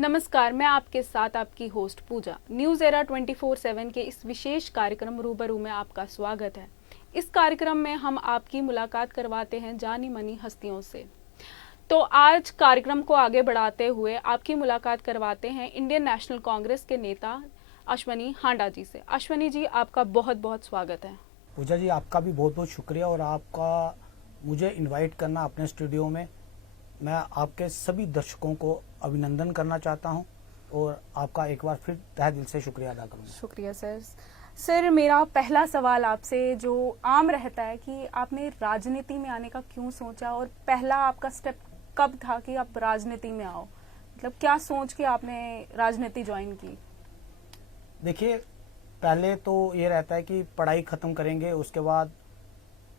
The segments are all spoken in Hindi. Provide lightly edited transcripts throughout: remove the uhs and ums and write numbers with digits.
नमस्कार, मैं आपके साथ आपकी होस्ट पूजा। न्यूज़ एरा 24/7 के इस विशेष कार्यक्रम रूबरू में आपका स्वागत है। इस कार्यक्रम में हम आपकी मुलाकात करवाते हैं जानी मानी हस्तियों से। तो आज कार्यक्रम को आगे बढ़ाते हुए आपकी मुलाकात करवाते हैं इंडियन नेशनल कांग्रेस के नेता अश्वनी हांडा जी से। अश्वनी जी, आपका बहुत बहुत स्वागत है। पूजा जी, आपका भी बहुत बहुत शुक्रिया और आपका मुझे इनवाइट करना अपने स्टूडियो में। मैं आपके सभी दर्शकों को अभिनंदन करना चाहता हूं और आपका एक बार फिर तहे दिल से शुक्रिया अदा करूंगा। शुक्रिया सर। सर, मेरा पहला सवाल आपसे जो आम रहता है कि आपने राजनीति में आने का क्यों सोचा और पहला आपका स्टेप कब था कि आप राजनीति में आओ? मतलब क्या सोच के आपने राजनीति ज्वाइन की? देखिए, पहले तो ये रहता है कि पढ़ाई खत्म करेंगे, उसके बाद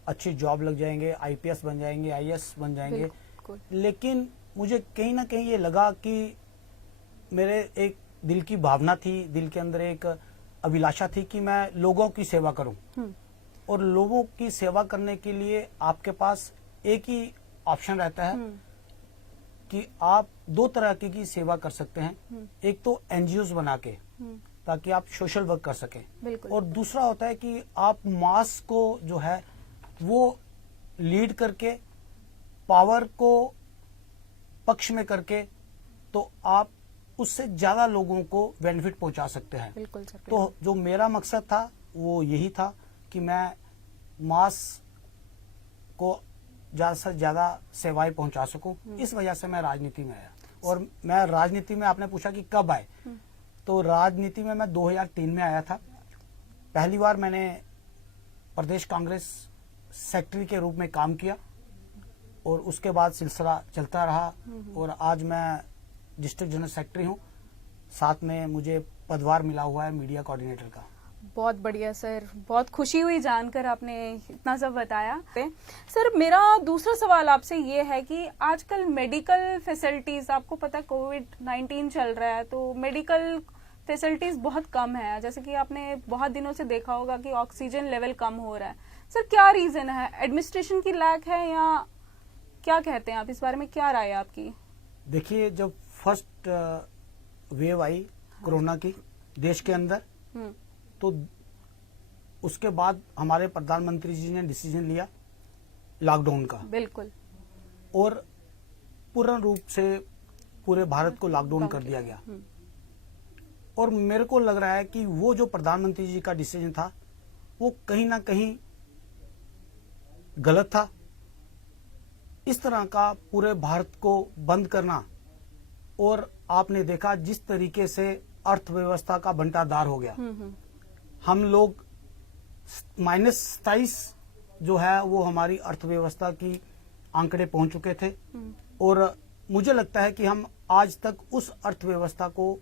अच्छी जॉब लग जाएंगे, आईपीएस बन जाएंगे, आईएएस बन जाएंगे। लेकिन मुझे कहीं ना कहीं ये लगा कि मेरे एक दिल की भावना थी, दिल के अंदर एक अभिलाषा थी कि मैं लोगों की सेवा करूं। और लोगों की सेवा करने के लिए आपके पास एक ही ऑप्शन रहता है कि आप दो तरह की सेवा कर सकते हैं। एक तो एनजीओज बना के ताकि आप सोशल वर्क कर सकें, और दूसरा होता है कि आप मास को जो है वो लीड करके, पावर को पक्ष में करके, तो आप उससे ज्यादा लोगों को बेनिफिट पहुंचा सकते हैं। बिल्कुल सर। तो जो मेरा मकसद था वो यही था कि मैं मास को ज्यादा से ज्यादा सेवाएं पहुंचा सकूं। इस वजह से मैं राजनीति में आया। और मैं राजनीति में, आपने पूछा कि कब आए, तो राजनीति में मैं 2003 में आया था। पहली बार मैंने प्रदेश कांग्रेस सेक्रेटरी के रूप में काम किया और उसके बाद सिलसिला चलता रहा और आज मैं डिस्ट्रिक्ट जनरल सेक्रेटरी हूँ। साथ में मुझे पदभार मिला हुआ है मीडिया कोऑर्डिनेटर का। बहुत बढ़िया सर, बहुत खुशी हुई जानकर आपने इतना सब बताया। सर, मेरा दूसरा सवाल आपसे ये है कि आजकल मेडिकल फैसिलिटीज, आपको पता है कोविड-19 चल रहा है तो मेडिकल फैसिलिटीज बहुत कम है। जैसे कि आपने बहुत दिनों से देखा होगा कि ऑक्सीजन लेवल कम हो रहा है। सर, क्या रीजन है? एडमिनिस्ट्रेशन की लैक है या क्या कहते हैं आप? इस बारे में क्या राय है आपकी? देखिए, जब फर्स्ट वेव आई कोरोना की देश के अंदर, तो उसके बाद हमारे प्रधानमंत्री जी ने डिसीजन लिया लॉकडाउन का। बिल्कुल। और पूर्ण रूप से पूरे भारत को लॉकडाउन कर दिया गया। और मेरे को लग रहा है कि वो जो प्रधानमंत्री जी का डिसीजन था वो कहीं ना कहीं गलत था। इस तरह का पूरे भारत को बंद करना, और आपने देखा जिस तरीके से अर्थव्यवस्था का बंटाधार हो गया। हम लोग -27 जो है वो हमारी अर्थव्यवस्था की आंकड़े पहुंच चुके थे। और मुझे लगता है कि हम आज तक उस अर्थव्यवस्था को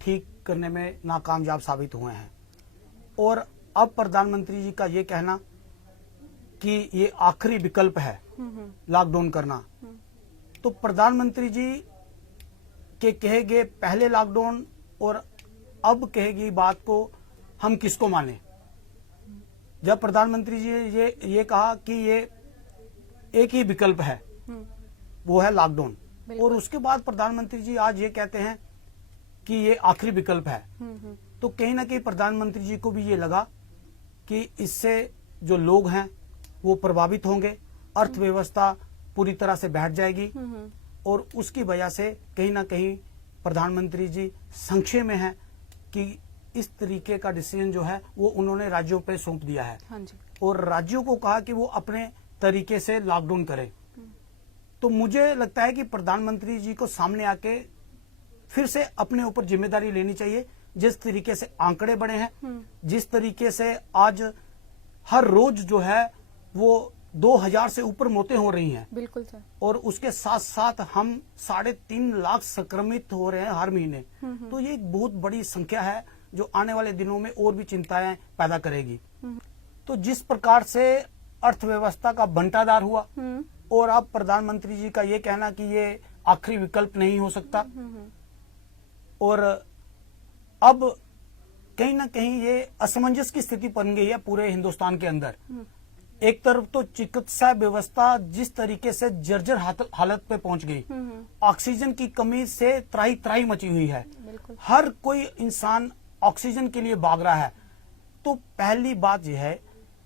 ठीक करने में नाकामयाब साबित हुए हैं। और अब प्रधानमंत्री जी का ये कहना कि ये आखिरी विकल्प है लॉकडाउन करना, तो प्रधानमंत्री जी के कहे गए पहले लॉकडाउन और अब कहे गई बात को हम किसको माने? जब प्रधानमंत्री जी ये कहा कि ये एक ही विकल्प है, वो है लॉकडाउन, और उसके बाद प्रधानमंत्री जी आज ये कहते हैं कि ये आखिरी विकल्प है, तो कहीं ना कहीं प्रधानमंत्री जी को भी ये लगा कि इससे जो लोग हैं वो प्रभावित होंगे, अर्थव्यवस्था पूरी तरह से बैठ जाएगी। और उसकी वजह से कहीं ना कहीं प्रधानमंत्री जी संशय में हैं कि इस तरीके का डिसीजन जो है वो उन्होंने राज्यों पे सौंप दिया है। हाँ जी। और राज्यों को कहा कि वो अपने तरीके से लॉकडाउन करें। तो मुझे लगता है कि प्रधानमंत्री जी को सामने आके फिर से अपने ऊपर जिम्मेदारी लेनी चाहिए। जिस तरीके से आंकड़े बढ़े हैं, जिस तरीके से आज हर रोज जो है वो 2000 से ऊपर मौतें हो रही हैं। बिल्कुल सर। और उसके साथ साथ हम 3.5 लाख संक्रमित हो रहे हैं हर महीने। तो ये एक बहुत बड़ी संख्या है जो आने वाले दिनों में और भी चिंताएं पैदा करेगी। तो जिस प्रकार से अर्थव्यवस्था का बंटाधार हुआ, और अब प्रधानमंत्री जी का ये कहना कि ये आखिरी विकल्प नहीं हो सकता, और अब कहीं ना कहीं ये असमंजस की स्थिति बन गई है पूरे हिंदुस्तान के अंदर। एक तरफ तो चिकित्सा व्यवस्था जिस तरीके से जर्जर हालत पे पहुंच गई, ऑक्सीजन की कमी से त्राही त्राही मची हुई है, बिल्कुल। हर कोई इंसान ऑक्सीजन के लिए भाग रहा है। तो पहली बात यह है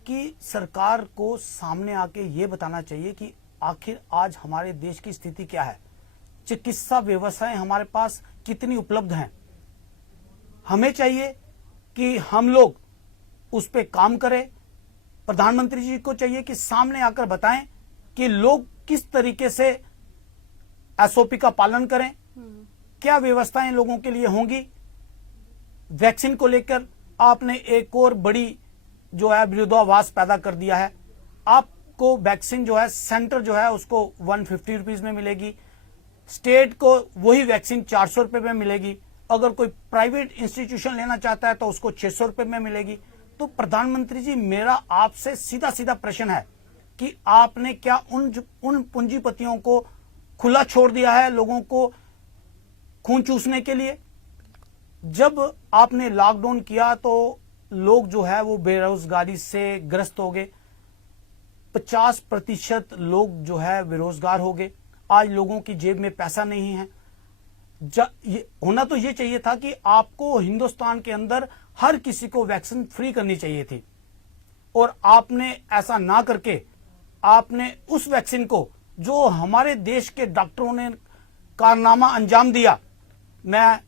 कि सरकार को सामने आके ये बताना चाहिए कि आखिर आज हमारे देश की स्थिति क्या है, चिकित्सा व्यवस्थाएं हमारे पास कितनी उपलब्ध हैं। हमें चाहिए कि हम लोग उस पे काम करें। प्रधानमंत्री जी को चाहिए कि सामने आकर बताएं कि लोग किस तरीके से एसओपी का पालन करें, क्या व्यवस्थाएं लोगों के लिए होंगी। वैक्सीन को लेकर आपने एक और बड़ी जो है विरोधाभास पैदा कर दिया है। आपको वैक्सीन जो है सेंटर जो है उसको 150 रुपीज में मिलेगी, स्टेट को वही वैक्सीन 400 रुपए में मिलेगी, अगर कोई प्राइवेट इंस्टीट्यूशन लेना चाहता है तो उसको 600 रुपए में मिलेगी। तो प्रधानमंत्री जी, मेरा आपसे सीधा सीधा प्रश्न है कि आपने क्या उन पूंजीपतियों को खुला छोड़ दिया है लोगों को खून चूसने के लिए। जब आपने लॉकडाउन किया तो लोग जो है वो बेरोजगारी से ग्रस्त हो गए, 50% लोग जो है बेरोजगार हो गए। आज लोगों की जेब में पैसा नहीं है। होना तो ये चाहिए था कि आपको हिंदुस्तान के अंदर हर किसी को वैक्सीन फ्री करनी चाहिए थी, और आपने ऐसा ना करके आपने उस वैक्सीन को जो हमारे देश के डॉक्टरों ने कारनामा अंजाम दिया, मैं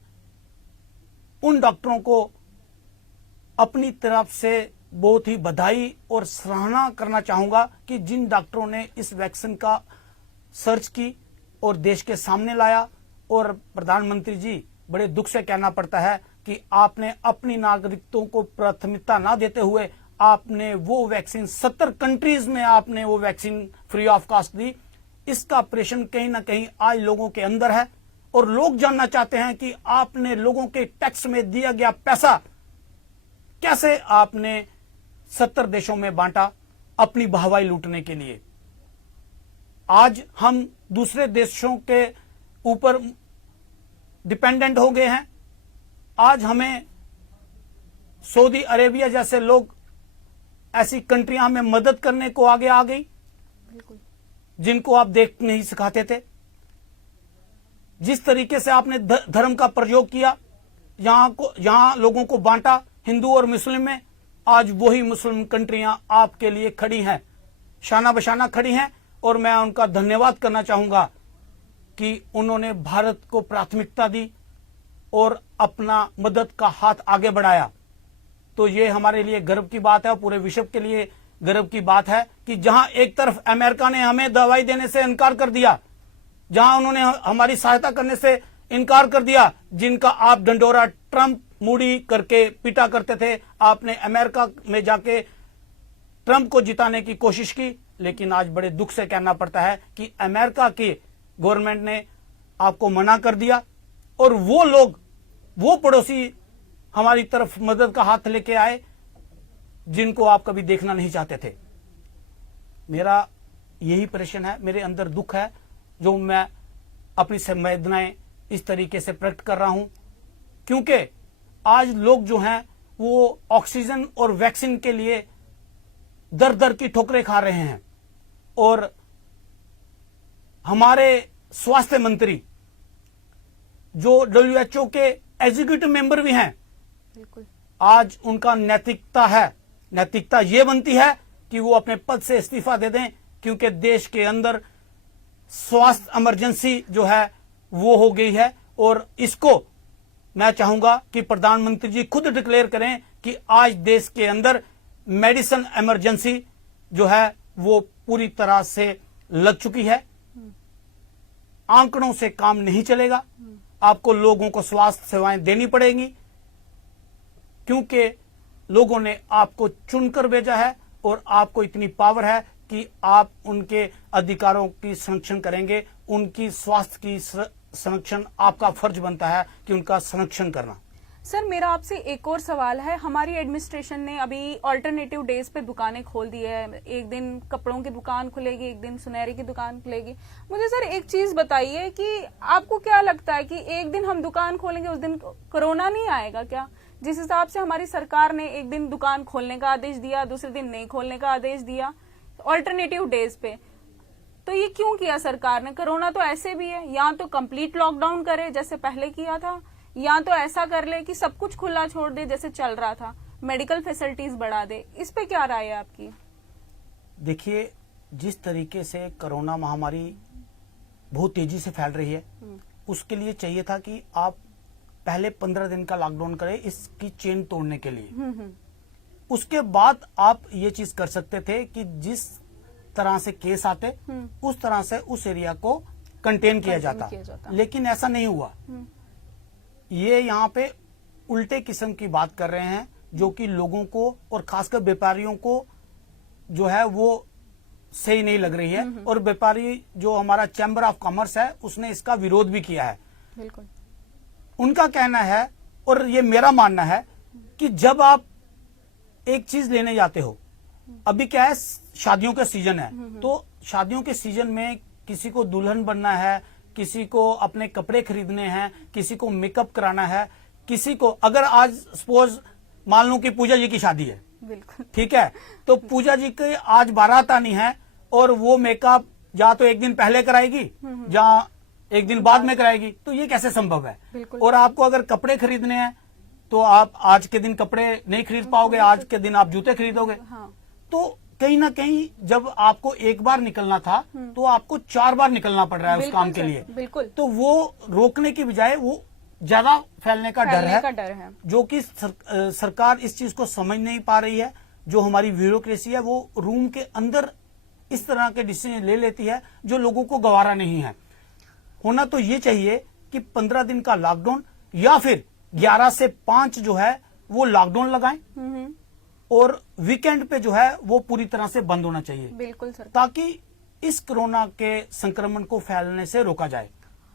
उन डॉक्टरों को अपनी तरफ से बहुत ही बधाई और सराहना करना चाहूंगा कि जिन डॉक्टरों ने इस वैक्सीन का सर्च की और देश के सामने लाया। और प्रधानमंत्री जी, बड़े दुख से कहना पड़ता है कि आपने अपनी नागरिकों को प्राथमिकता ना देते हुए आपने वो वैक्सीन 70 कंट्रीज में आपने वो वैक्सीन फ्री ऑफ कॉस्ट दी। इसका ऑपरेशन कहीं ना कहीं आज लोगों के अंदर है, और लोग जानना चाहते हैं कि आपने लोगों के टैक्स में दिया गया पैसा कैसे आपने 70 देशों में बांटा अपनी वाहवाही लूटने के लिए। आज हम दूसरे देशों के ऊपर डिपेंडेंट हो गए हैं। आज हमें सऊदी अरेबिया जैसे लोग, ऐसी कंट्रियां हमें मदद करने को आगे आ गई जिनको आप देख नहीं सिखाते थे। जिस तरीके से आपने धर्म का प्रयोग किया, यहां लोगों को बांटा हिंदू और मुस्लिम में, आज वही मुस्लिम कंट्रियां आपके लिए खड़ी हैं, शाना बशाना खड़ी हैं। और मैं उनका धन्यवाद करना चाहूंगा कि उन्होंने भारत को प्राथमिकता दी और अपना मदद का हाथ आगे बढ़ाया। तो ये हमारे लिए गर्व की बात है, और पूरे विश्व के लिए गर्व की बात है कि जहां एक तरफ अमेरिका ने हमें दवाई देने से इनकार कर दिया, जहां उन्होंने हमारी सहायता करने से इनकार कर दिया, जिनका आप डंडोरा ट्रंप मूडी करके पीटा करते थे, आपने अमेरिका में जाके ट्रंप को जिताने की कोशिश की। लेकिन आज बड़े दुख से कहना पड़ता है कि अमेरिका की गवर्नमेंट ने आपको मना कर दिया, और वो लोग, वो पड़ोसी हमारी तरफ मदद का हाथ लेके आए जिनको आप कभी देखना नहीं चाहते थे। मेरा यही प्रश्न है, मेरे अंदर दुख है, जो मैं अपनी संवेदनाएं इस तरीके से प्रकट कर रहा हूं, क्योंकि आज लोग जो हैं वो ऑक्सीजन और वैक्सीन के लिए दर दर की ठोकरें खा रहे हैं। और हमारे स्वास्थ्य मंत्री जो WHO के एग्जीक्यूटिव मेंबर भी हैं, बिल्कुल, आज उनका नैतिकता ये बनती है कि वो अपने पद से इस्तीफा दे दें, क्योंकि देश के अंदर स्वास्थ्य इमरजेंसी जो है वो हो गई है। और इसको मैं चाहूंगा कि प्रधानमंत्री जी खुद डिक्लेयर करें कि आज देश के अंदर मेडिसिन इमरजेंसी जो है वो पूरी तरह से लग चुकी है। आंकड़ों से काम नहीं चलेगा, आपको लोगों को स्वास्थ्य सेवाएं देनी पड़ेंगी, क्योंकि लोगों ने आपको चुनकर भेजा है और आपको इतनी पावर है कि आप उनके अधिकारों की संरक्षण करेंगे। उनकी स्वास्थ्य की संरक्षण आपका फर्ज बनता है कि उनका संरक्षण करना। सर, मेरा आपसे एक और सवाल है। हमारी एडमिनिस्ट्रेशन ने अभी ऑल्टरनेटिव डेज पे दुकानें खोल दी है। एक दिन कपड़ों की दुकान खुलेगी, एक दिन सुनहरे की दुकान खुलेगी। मुझे सर एक चीज बताइए कि आपको क्या लगता है कि एक दिन हम दुकान खोलेंगे उस दिन कोरोना नहीं आएगा क्या? जिस हिसाब से हमारी सरकार ने एक दिन दुकान खोलने का आदेश दिया, दूसरे दिन नहीं खोलने का आदेश दिया, ऑल्टरनेटिव डेज पे। तो ये क्यों किया सरकार ने? कोरोना तो ऐसे भी है, या तो कंप्लीट लॉकडाउन करे जैसे पहले किया था, या तो ऐसा कर ले कि सब कुछ खुला छोड़ दे जैसे चल रहा था, मेडिकल फैसिलिटीज बढ़ा दे। इस पे क्या राय है आपकी? देखिए, जिस तरीके से कोरोना महामारी बहुत तेजी से फैल रही है, उसके लिए चाहिए था कि आप पहले 15 दिन का लॉकडाउन करें इसकी चेन तोड़ने के लिए। उसके बाद आप ये चीज कर सकते थे कि जिस तरह से केस आते उस तरह से उस एरिया को कंटेन किया जाता। लेकिन ऐसा नहीं हुआ। ये यहाँ पे उल्टे किस्म की बात कर रहे हैं, जो कि लोगों को और खासकर व्यापारियों को जो है वो सही नहीं लग रही है। और व्यापारी जो हमारा चैम्बर ऑफ कॉमर्स है उसने इसका विरोध भी किया है। बिल्कुल। उनका कहना है और ये मेरा मानना है कि जब आप एक चीज लेने जाते हो, अभी क्या है, शादियों का सीजन है, तो शादियों के सीजन में किसी को दुल्हन बनना है, किसी को अपने कपड़े खरीदने हैं, किसी को मेकअप कराना है, किसी को अगर आज सपोज मान लो कि पूजा जी की शादी है, बिल्कुल ठीक है, तो पूजा जी की आज बारात आनी है और वो मेकअप या तो एक दिन पहले कराएगी या एक दिन बाद में कराएगी, तो ये कैसे संभव है? और आपको अगर कपड़े खरीदने हैं तो आप आज के दिन कपड़े नहीं खरीद पाओगे, आज के दिन आप जूते खरीदोगे। हाँ। तो कहीं ना कहीं जब आपको एक बार निकलना था तो आपको 4 बार निकलना पड़ रहा है उस काम के लिए। बिल्कुल। तो वो रोकने की बजाय वो ज्यादा फैलने का डर है, जो कि सरकार इस चीज को समझ नहीं पा रही है। जो हमारी ब्यूरोक्रेसी है वो रूम के अंदर इस तरह के डिसीजन ले लेती है जो लोगों को गवारा नहीं है। होना तो ये चाहिए कि 15 दिन का लॉकडाउन या फिर 11 से 5 जो है वो लॉकडाउन लगाएं और वीकेंड पे जो है वो पूरी तरह से बंद होना चाहिए। बिल्कुल सर। ताकि इस कोरोना के संक्रमण को फैलने से रोका जाए।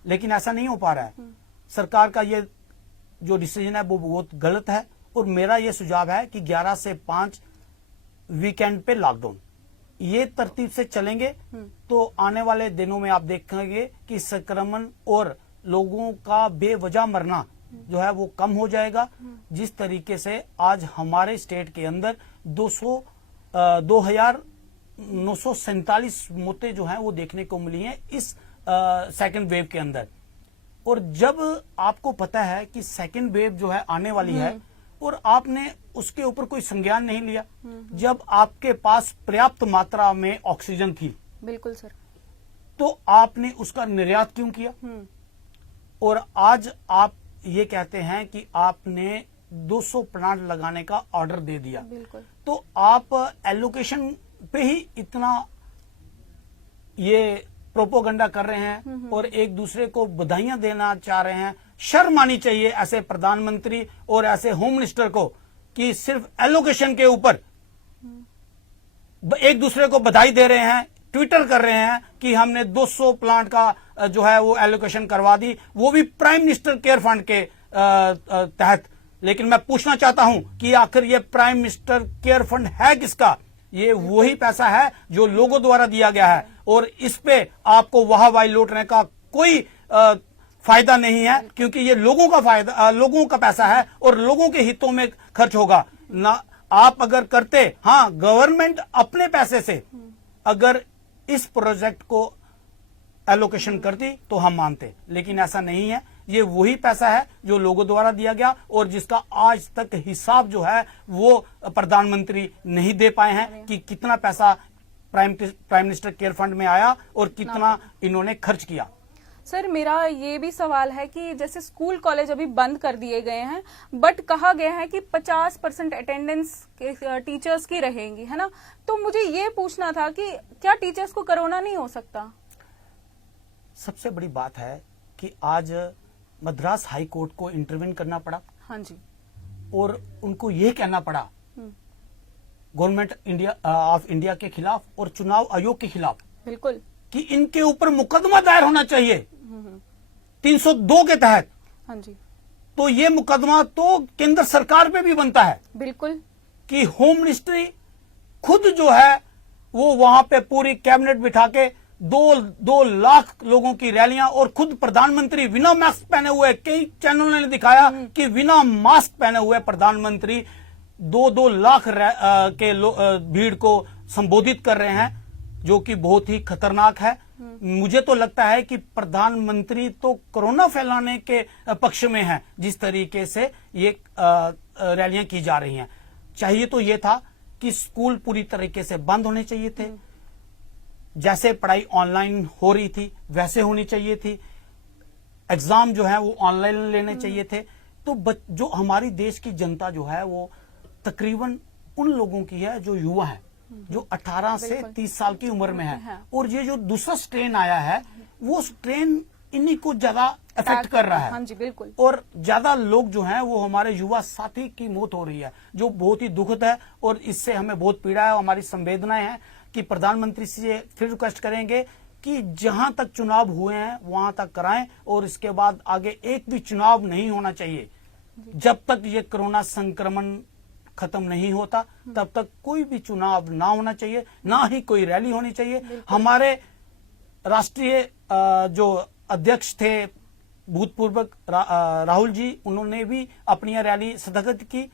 लेकिन ऐसा नहीं हो पा रहा है। सरकार का ये जो डिसीजन है वो बहुत गलत है और मेरा ये सुझाव है कि 11 से 5 वीकेंड पे लॉकडाउन, ये तरतीब से चलेंगे तो आने वाले दिनों में आप देखेंगे कि संक्रमण और लोगों का बेवजह मरना जो है वो कम हो जाएगा। जिस तरीके से आज हमारे स्टेट के अंदर 2,947 मौतें जो हैं वो देखने को मिली हैं इस सेकंड वेव के अंदर। और जब आपको पता है कि सेकंड वेव जो है आने वाली है और आपने उसके ऊपर कोई संज्ञान नहीं लिया, जब आपके पास पर्याप्त मात्रा में ऑक्सीजन थी, बिल्कुल सर, तो आपने उसका निर्यात क्यों किया? और आज आप ये कहते हैं कि आपने 200 प्लांट लगाने का ऑर्डर दे दिया। बिल्कुल। तो आप एलोकेशन पे ही इतना ये प्रोपोगंडा कर रहे हैं और एक दूसरे को बधाइयां देना चाह रहे हैं। शर्म आनी चाहिए ऐसे प्रधानमंत्री और ऐसे होम मिनिस्टर को कि सिर्फ एलोकेशन के ऊपर एक दूसरे को बधाई दे रहे हैं, ट्विटर कर रहे हैं कि हमने 200 प्लांट का जो है वो एलोकेशन करवा दी, वो भी प्राइम मिनिस्टर केयर फंड के तहत। लेकिन मैं पूछना चाहता हूं कि आखिर ये प्राइम मिनिस्टर केयर फंड है किसका? ये वही पैसा है जो लोगों द्वारा दिया गया है और इस पे आपको वाहवाही लौटने का कोई फायदा नहीं है, क्योंकि ये लोगों का फायदा, लोगों का पैसा है और लोगों के हितों में खर्च होगा ना। आप अगर करते, हाँ, गवर्नमेंट अपने पैसे से अगर इस प्रोजेक्ट को एलोकेशन करती तो हम मानते, लेकिन ऐसा नहीं है। ये वही पैसा है जो लोगों द्वारा दिया गया और जिसका आज तक हिसाब जो है वो प्रधानमंत्री नहीं दे पाए हैं कि कितना पैसा प्राइम मिनिस्टर केयर फंड में आया और कितना इन्होंने खर्च किया। सर, मेरा ये भी सवाल है कि जैसे स्कूल कॉलेज अभी बंद कर दिए गए हैं, बट कहा गया है कि 50% अटेंडेंस टीचर्स की रहेंगी, है ना? तो मुझे ये पूछना था कि क्या टीचर्स को कोरोना नहीं हो सकता? सबसे बड़ी बात है कि आज मद्रास हाई कोर्ट को इंटरवीन करना पड़ा। हाँ जी। और उनको ये कहना पड़ा गवर्नमेंट ऑफ इंडिया के खिलाफ और चुनाव आयोग के खिलाफ, बिल्कुल, कि इनके ऊपर मुकदमा दायर होना चाहिए 302 के तहत। हाँ जी। तो ये मुकदमा तो केंद्र सरकार पे भी बनता है, बिल्कुल, कि होम मिनिस्ट्री खुद जो है वो वहां पे पूरी कैबिनेट बिठा के 2 लाख लोगों की रैलियां और खुद प्रधानमंत्री बिना मास्क पहने हुए, कई चैनलों ने दिखाया कि बिना मास्क पहने हुए प्रधानमंत्री 2 लाख के भीड़ को संबोधित कर रहे हैं, जो कि बहुत ही खतरनाक है। मुझे तो लगता है कि प्रधानमंत्री तो कोरोना फैलाने के पक्ष में है, जिस तरीके से ये रैलियां की जा रही हैं। चाहिए तो ये था कि स्कूल पूरी तरीके से बंद होने चाहिए थे, जैसे पढ़ाई ऑनलाइन हो रही थी वैसे होनी चाहिए थी, एग्जाम जो है वो ऑनलाइन लेने चाहिए थे। तो जो हमारी देश की जनता जो है वो तकरीबन उन लोगों की है जो युवा है, जो 18 से 30 साल की उम्र में है। और ये जो दूसरा स्ट्रेन आया है वो स्ट्रेन इन्हीं को ज्यादा अफेक्ट कर रहा है। हाँ जी, बिल्कुल। और ज्यादा लोग जो हैं वो हमारे युवा साथी की मौत हो रही है, जो बहुत ही दुखद है और इससे हमें बहुत पीड़ा है। हमारी संवेदनाएं हैं कि प्रधानमंत्री से फिर रिक्वेस्ट करेंगे कि जहां तक चुनाव हुए हैं वहां तक कराएं, और इसके बाद आगे एक भी चुनाव नहीं होना चाहिए। जब तक ये कोरोना संक्रमण खत्म नहीं होता तब तक कोई भी चुनाव ना होना चाहिए, ना ही कोई रैली होनी चाहिए। हमारे राष्ट्रीय जो अध्यक्ष थे भूतपूर्व राहुल जी, उन्होंने भी अपनी रैली स्थगित की।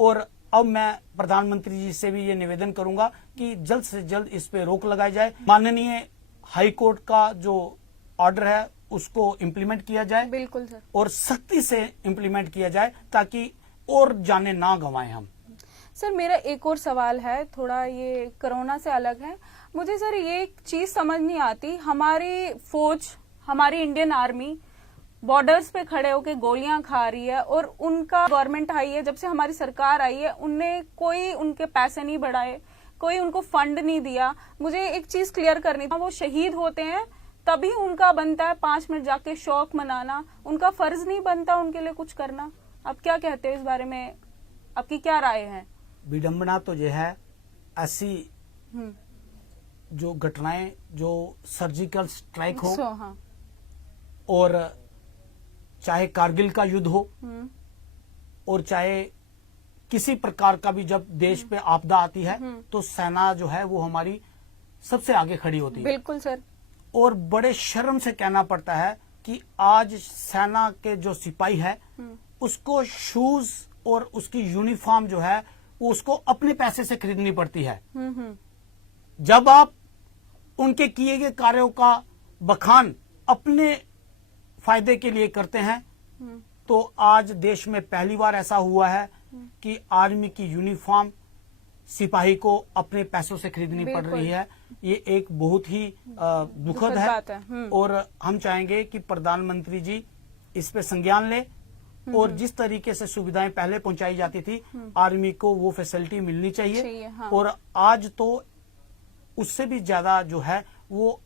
और अब मैं प्रधानमंत्री जी से भी ये निवेदन करूंगा कि जल्द से जल्द इस पे रोक लगाई जाए। माननीय हाई कोर्ट का जो ऑर्डर है उसको इम्प्लीमेंट किया जाए। बिल्कुल सर। और सख्ती से इम्प्लीमेंट किया जाए ताकि और जाने ना गंवाएं हम। सर मेरा एक और सवाल है, थोड़ा ये कोरोना से अलग है। मुझे सर ये एक चीज समझ नहीं आती, हमारी फौज, हमारी इंडियन आर्मी बॉर्डर्स पे खड़े होके गोलियां खा रही है, और उनका गवर्नमेंट आई है, जब से हमारी सरकार आई है उनने कोई उनके पैसे नहीं बढ़ाए, कोई उनको फंड नहीं दिया। मुझे एक चीज क्लियर करनी थी, वो शहीद होते हैं तभी उनका बनता है 5 मिनट जाके शौक मनाना, उनका फर्ज नहीं बनता उनके लिए कुछ करना। आप क्या कहते हो इस बारे में, आपकी क्या राय है? विडंबना तो यह है, ऐसी जो घटनाएं, जो सर्जिकल स्ट्राइक हो, हाँ। और चाहे कारगिल का युद्ध हो, और चाहे किसी प्रकार का भी जब देश पे आपदा आती है तो सेना जो है वो हमारी सबसे आगे खड़ी होती है। बिल्कुल सर। और बड़े शर्म से कहना पड़ता है कि आज सेना के जो सिपाही है उसको शूज और उसकी यूनिफॉर्म जो है वो उसको अपने पैसे से खरीदनी पड़ती है। जब आप उनके किए गए कार्यों का बखान अपने फायदे के लिए करते हैं तो आज देश में पहली बार ऐसा हुआ है कि आर्मी की यूनिफॉर्म सिपाही को अपने पैसों से खरीदनी पड़ रही है। ये एक बहुत ही दुखद है। और हम चाहेंगे कि प्रधानमंत्री जी इस पे संज्ञान ले, और जिस तरीके से सुविधाएं पहले पहुंचाई जाती थी आर्मी को वो फैसिलिटी मिलनी चाहिए। हाँ। और आज तो उससे भी ज्यादा जो है वो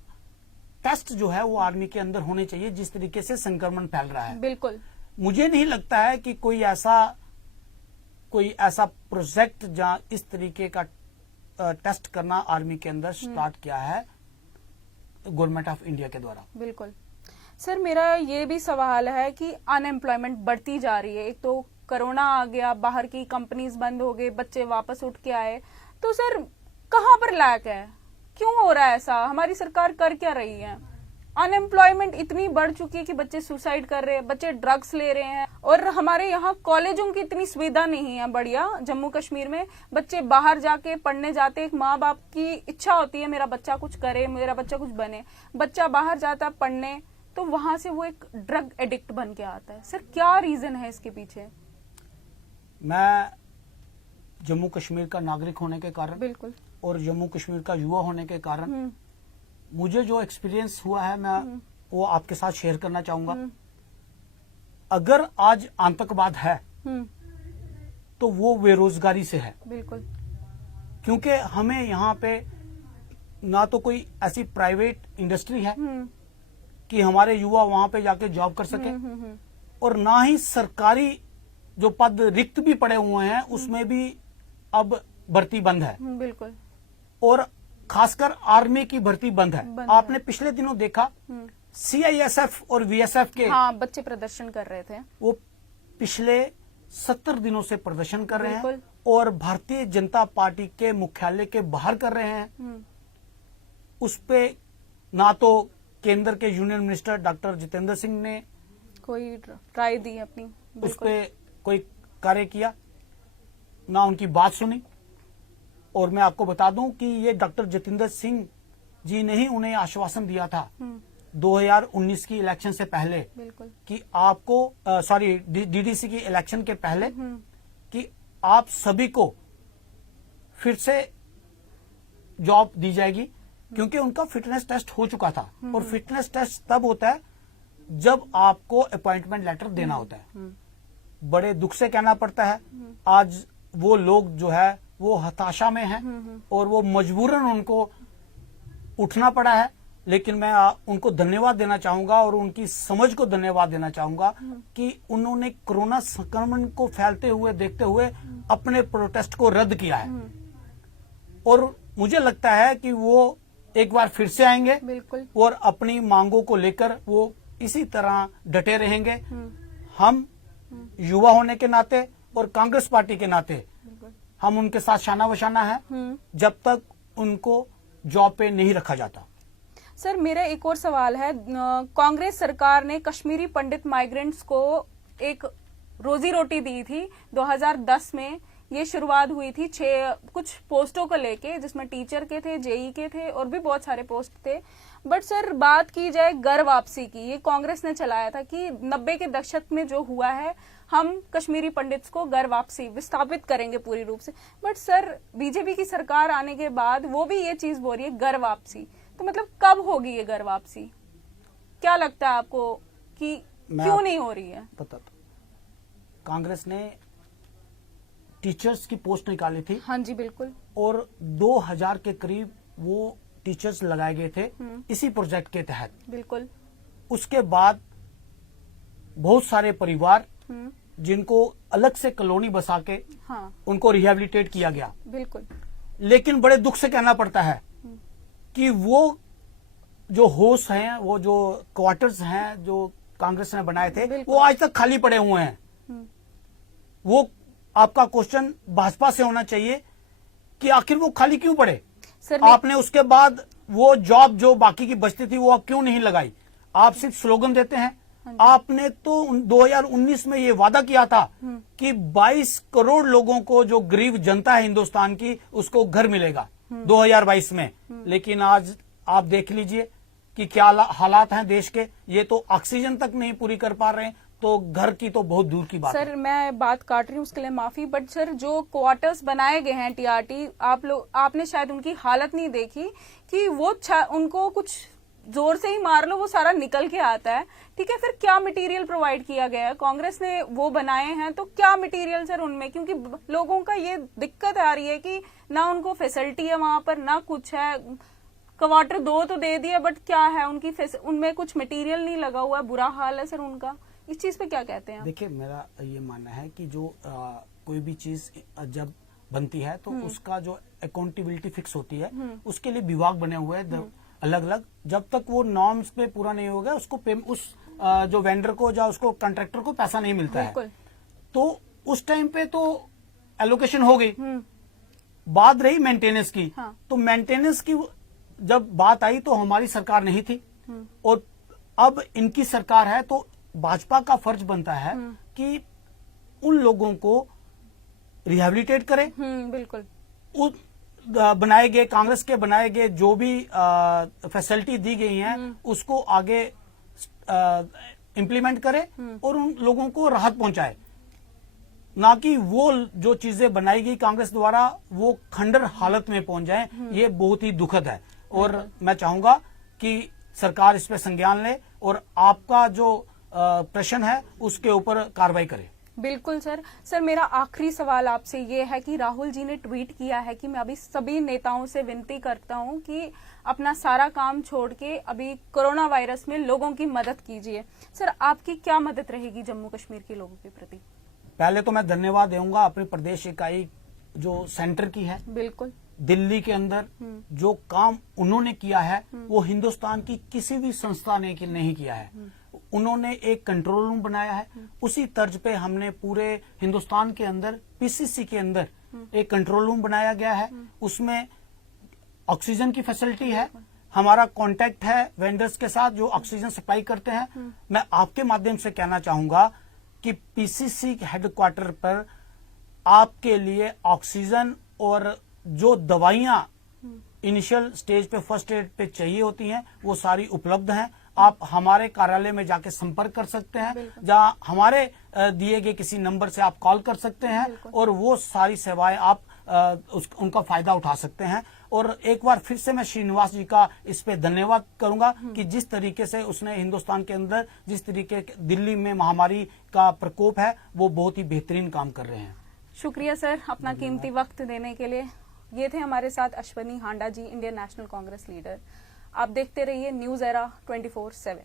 टेस्ट जो है वो आर्मी के अंदर होने चाहिए, जिस तरीके से संक्रमण फैल रहा है। बिल्कुल। मुझे नहीं लगता है कि कोई ऐसा प्रोजेक्ट जहां इस तरीके का टेस्ट करना आर्मी के अंदर स्टार्ट किया है गवर्नमेंट ऑफ इंडिया के द्वारा। बिल्कुल सर, मेरा ये भी सवाल है कि अनएम्प्लॉयमेंट बढ़ती जा रही है। एक तो कोरोना आ गया, बाहर की कंपनीज बंद हो गई, बच्चे वापस उठ के आए, तो सर कहाँ पर लैक है, क्यों हो रहा है ऐसा, हमारी सरकार कर क्या रही है? अनएम्प्लॉयमेंट इतनी बढ़ चुकी है कि बच्चे सुसाइड कर रहे हैं, बच्चे ड्रग्स ले रहे हैं, और हमारे यहाँ कॉलेजों की इतनी सुविधा नहीं है बढ़िया। जम्मू कश्मीर में बच्चे बाहर जाके पढ़ने जाते, एक माँ बाप की इच्छा होती है मेरा बच्चा कुछ करे, मेरा बच्चा कुछ बने, बच्चा बाहर जाता है पढ़ने तो वहां से वो एक ड्रग एडिक्ट बन के आता है। सर क्या रीजन है इसके पीछे? मैं जम्मू कश्मीर का नागरिक होने के कारण, बिल्कुल, और जम्मू कश्मीर का युवा होने के कारण मुझे जो एक्सपीरियंस हुआ है मैं वो आपके साथ शेयर करना चाहूंगा। अगर आज आतंकवाद है तो वो बेरोजगारी से है। बिल्कुल, क्योंकि हमें यहाँ पे ना तो कोई ऐसी प्राइवेट इंडस्ट्री है कि हमारे युवा वहां पे जाके जॉब कर सके, और ना ही सरकारी जो पद रिक्त भी पड़े हुए हैं उसमें भी अब भर्ती बंद है। बिल्कुल, और खासकर आर्मी की भर्ती बंद है। आपने पिछले दिनों देखा सीआईएसएफ और वीएसएफ के बच्चे प्रदर्शन कर रहे थे, वो पिछले 70 दिनों से प्रदर्शन कर रहे हैं और भारतीय जनता पार्टी के मुख्यालय के बाहर कर रहे हैं। उस पे ना तो केंद्र के union minister doctor Jitendra Singh ने कोई राय दी अपनी, उस पे कोई कार्य किया, ना उनकी बात सुनी। और मैं आपको बता दूं कि ये डॉक्टर जितेंद्र सिंह जी ने ही उन्हें आश्वासन दिया था 2019 की इलेक्शन से पहले बिल्कुल कि आपको सॉरी डीडीसी की इलेक्शन के पहले कि आप सभी को फिर से जॉब दी जाएगी, क्योंकि उनका फिटनेस टेस्ट हो चुका था। और फिटनेस टेस्ट तब होता है जब आपको अपॉइंटमेंट लेटर देना होता है। बड़े दुख से कहना पड़ता है, आज वो लोग जो है वो हताशा में हैं और वो मजबूरन उनको उठना पड़ा है। लेकिन मैं उनको धन्यवाद देना चाहूंगा और उनकी समझ को धन्यवाद देना चाहूंगा कि उन्होंने कोरोना संक्रमण को फैलते हुए देखते हुए अपने प्रोटेस्ट को रद्द किया है। और मुझे लगता है कि वो एक बार फिर से आएंगे बिल्कुल और अपनी मांगों को लेकर वो इसी तरह डटे रहेंगे। हम युवा होने के नाते और कांग्रेस पार्टी के नाते हम उनके साथ शाना बशाना है जब तक उनको जॉब पे नहीं रखा जाता। सर मेरा एक और सवाल है, कांग्रेस सरकार ने कश्मीरी पंडित माइग्रेंट्स को एक रोजी रोटी दी थी 2010 में। ये शुरुआत हुई थी कुछ पोस्टों को लेके, जिसमें टीचर के थे, जेई के थे और भी बहुत सारे पोस्ट थे। बट सर बात की जाए घर वापसी की, ये कांग्रेस ने चलाया था कि 90 के दशक में जो हुआ है हम कश्मीरी पंडित्स को घर वापसी विस्थापित करेंगे पूरी रूप से। बट सर बीजेपी की सरकार आने के बाद वो भी ये चीज बोल रही है घर वापसी, तो मतलब कब होगी ये घर वापसी? क्या लगता है आपको कि क्यों नहीं हो रही है? पता तो कांग्रेस ने टीचर्स की पोस्ट निकाली थी। हाँ जी बिल्कुल। और 2000 के करीब वो टीचर्स लगाए गए थे इसी प्रोजेक्ट के तहत। बिल्कुल। उसके बाद बहुत सारे परिवार जिनको अलग से कॉलोनी बसा के उनको रिहेबिलिटेट किया गया। बिल्कुल। लेकिन बड़े दुख से कहना पड़ता है कि वो जो होस्ट हैं, वो जो क्वार्टर्स हैं जो कांग्रेस ने बनाए थे, वो आज तक खाली पड़े हुए हैं। वो आपका क्वेश्चन भाजपा से होना चाहिए कि आखिर वो खाली क्यों पड़े? आपने उसके बाद वो जॉब जो बाकी की बचती थी वो आप क्यों नहीं लगाई? आप सिर्फ स्लोगन देते हैं। आपने तो 2019 में ये वादा किया था कि 22 करोड़ लोगों को, जो गरीब जनता है हिंदुस्तान की, उसको घर मिलेगा 2022 में। लेकिन आज आप देख लीजिए कि क्या हालात हैं देश के। ये तो ऑक्सीजन तक नहीं पूरी कर पा रहे हैं, तो घर की तो बहुत दूर की बात है। सर मैं बात काट रही हूँ उसके लिए माफी, बट सर जो क्वार्टर्स बनाए गए हैं टीआरटी, आपने शायद उनकी हालत नहीं देखी कि वो उनको कुछ जोर से ही मार लो वो सारा निकल के आता है। ठीक है, फिर क्या मटेरियल प्रोवाइड किया गया है? कांग्रेस ने वो बनाए हैं तो क्या मटेरियल सर उनमें? क्योंकि लोगों का ये दिक्कत आ रही है कि ना उनको फैसिलिटी है वहां पर, ना कुछ है। क्वार्टर 2 तो दे दिया, बट क्या है उनकी उनमें कुछ मटेरियल नहीं लगा हुआ है। बुरा हाल है सर उनका। इस चीज पे क्या कहते हैं? देखिए, मेरा ये मानना है कि जो कोई भी चीज जब बनती है तो उसका जो अकाउंटेबिलिटी फिक्स होती है, उसके लिए विभाग बने हुए हैं अलग अलग। जब तक वो नॉर्म्स पे पूरा नहीं होगा उसको उस जो वेंडर को या उसको कॉन्ट्रैक्टर को पैसा नहीं मिलता है। तो उस टाइम पे तो एलोकेशन हो गई। बात रही मेंटेनेंस की। तो मेंटेनेंस की जब बात आई तो हमारी सरकार नहीं थी और अब इनकी सरकार है, तो भाजपा का फर्ज बनता है कि उन लोगों को रिहेबिलिटेट करे। बिल्कुल। बनाए गए, कांग्रेस के बनाए गए जो भी फैसिलिटी दी गई हैं उसको आगे इम्प्लीमेंट करे और उन लोगों को राहत पहुंचाए, ना कि वो जो चीजें बनाई गई कांग्रेस द्वारा वो खंडर हालत में पहुंच जाए। ये बहुत ही दुखद है और मैं चाहूंगा कि सरकार इस पे संज्ञान ले और आपका जो प्रश्न है उसके ऊपर कार्रवाई करे। बिल्कुल सर। सर मेरा आखिरी सवाल आपसे ये है कि राहुल जी ने ट्वीट किया है कि मैं अभी सभी नेताओं से विनती करता हूं कि अपना सारा काम छोड़ के अभी कोरोना वायरस में लोगों की मदद कीजिए। सर आपकी क्या मदद रहेगी जम्मू कश्मीर के लोगों के प्रति? पहले तो मैं धन्यवाद दूंगा अपनी प्रदेश इकाई जो सेंटर की है। बिल्कुल। दिल्ली के अंदर जो काम उन्होंने किया है वो हिंदुस्तान की किसी भी संस्था ने नहीं किया है। उन्होंने एक कंट्रोल रूम बनाया है, उसी तर्ज पे हमने पूरे हिंदुस्तान के अंदर पीसीसी के अंदर एक कंट्रोल रूम बनाया गया है। उसमें ऑक्सीजन की फैसिलिटी है, हमारा कांटेक्ट है वेंडर्स के साथ जो ऑक्सीजन सप्लाई करते हैं। मैं आपके माध्यम से कहना चाहूंगा कि पीसीसी हेडक्वार्टर पर आपके लिए ऑक्सीजन और जो दवाइयां इनिशियल स्टेज पे, फर्स्ट एड पे चाहिए होती हैं, वो सारी उपलब्ध हैं। आप हमारे कार्यालय में जाके संपर्क कर सकते हैं, जहां हमारे दिए गए किसी नंबर से आप कॉल कर सकते हैं और वो सारी सेवाएं आप उनका फायदा उठा सकते हैं। और एक बार फिर से मैं श्रीनिवास जी का इस पे धन्यवाद करूंगा कि जिस तरीके से उसने हिंदुस्तान के अंदर, जिस तरीके दिल्ली में महामारी का प्रकोप है, वो बहुत ही बेहतरीन काम कर रहे हैं। शुक्रिया सर अपना कीमती वक्त देने के लिए। ये थे हमारे साथ अश्वनी हांडा जी, इंडियन नेशनल कांग्रेस लीडर। आप देखते रहिए न्यूज एरा 24/7।